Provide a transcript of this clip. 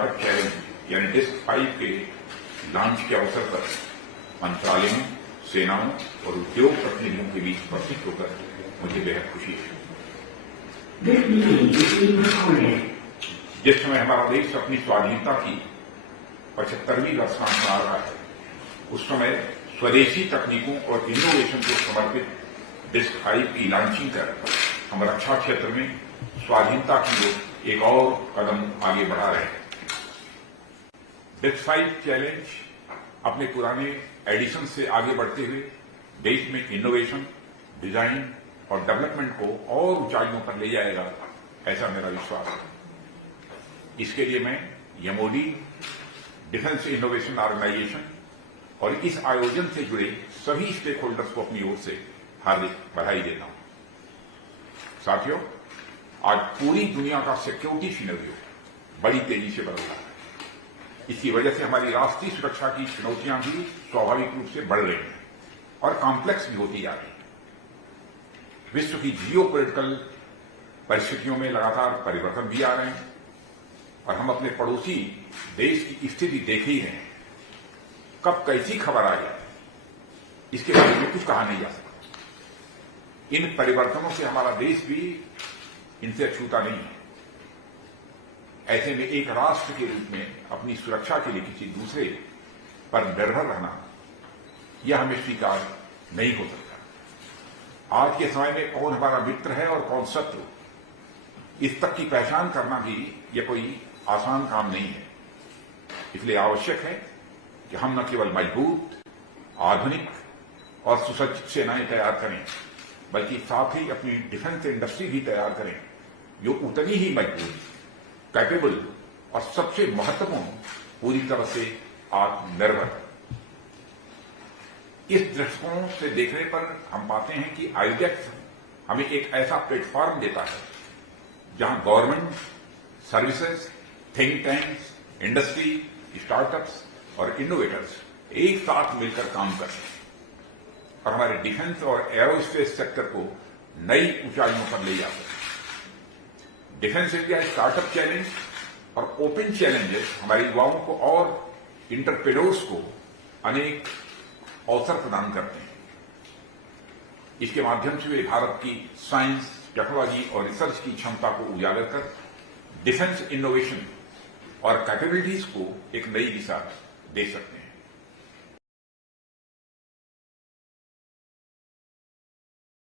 Startup challenge यानी disc 5 के launch के अवसर पर मंत्रालयों, सेनाओं और उद्योग प्रतिनिधियों के बीच उपस्थित होकर मुझे बेहद खुशी है। जिस समय हमारा देश अपनी स्वाधीनता की 75वीं वर्षगांठ मना रहा है, उस समय स्वदेशी तकनीकों और इनोवेशन को समर्पित डिस्क 5 की लॉन्चिंग कर हम रक्षा क्षेत्र में स्वाधीनता की ओर एक और कदम आगे बढ़ा रहे हैं। डिस्क 5 चैलेंज अपने पुराने एडिशन से आगे बढ़ते हुए देश में इनोवेशन, डिजाइन और डेवलपमेंट को और ऊंचाइयों पर ले जाएगा, ऐसा मेरा विश्वास है। इसके लिए मैं एमओडी, डिफेंस इनोवेशन ऑर्गेनाइजेशन और इस आयोजन से जुड़े सभी स्टेक होल्डर्स को अपनी ओर से हार्दिक बधाई देता हूं। साथियों, आज पूरी दुनिया का सिक्योरिटी सिनेरियो बड़ी तेजी से बदल रहा है। इसकी वजह से हमारी राष्ट्रीय सुरक्षा की चुनौतियां भी स्वाभाविक रूप से बढ़ रही हैं और कॉम्प्लेक्स भी होती जा रही है। विश्व की जियोपॉलिटिकल परिस्थितियों में लगातार परिवर्तन भी आ रहे हैं और हम अपने पड़ोसी देश की स्थिति देख ही रहे हैं। कब कैसी खबर आ जाए, इसके बारे में कुछ कहा नहीं जा सकता। इन परिवर्तनों से हमारा देश भी इनसे अछूता नहीं है। ऐसे में एक राष्ट्र के रूप में अपनी सुरक्षा के लिए किसी दूसरे पर निर्भर रहना, यह हमें स्वीकार नहीं हो सकता। आज के समय में कौन हमारा मित्र है और कौन शत्रु, इस तक की पहचान करना भी यह कोई आसान काम नहीं है। इसलिए आवश्यक है कि हम न केवल मजबूत, आधुनिक और सुसज्जित सेनाएं तैयार करें, बल्कि साथ ही अपनी डिफेंस इंडस्ट्री भी तैयार करें जो उतनी ही मजबूत, कैपेबल और सबसे महत्वपूर्ण पूरी तरह से आत्मनिर्भर है। इस दृष्टिकोण से देखने पर हम पाते हैं कि आईडेक्स हमें एक ऐसा प्लेटफॉर्म देता है जहां government, services, think tanks, industry, startups और इनोवेटर्स एक साथ मिलकर काम करते हैं और हमारे डिफेंस और एरोस्पेस सेक्टर को नई ऊंचाइयों पर ले जाते हैं। डिफेंस इंडिया स्टार्टअप चैलेंज और ओपन चैलेंजेस हमारे युवाओं को और इंटरप्रेन्योर्स को अनेक अवसर प्रदान करते हैं। इसके माध्यम से वे भारत की साइंस, टेक्नोलॉजी और रिसर्च की क्षमता को उजागर कर डिफेंस इनोवेशन और कैपेबिलिटीज को एक नई दिशा दे सकते हैं।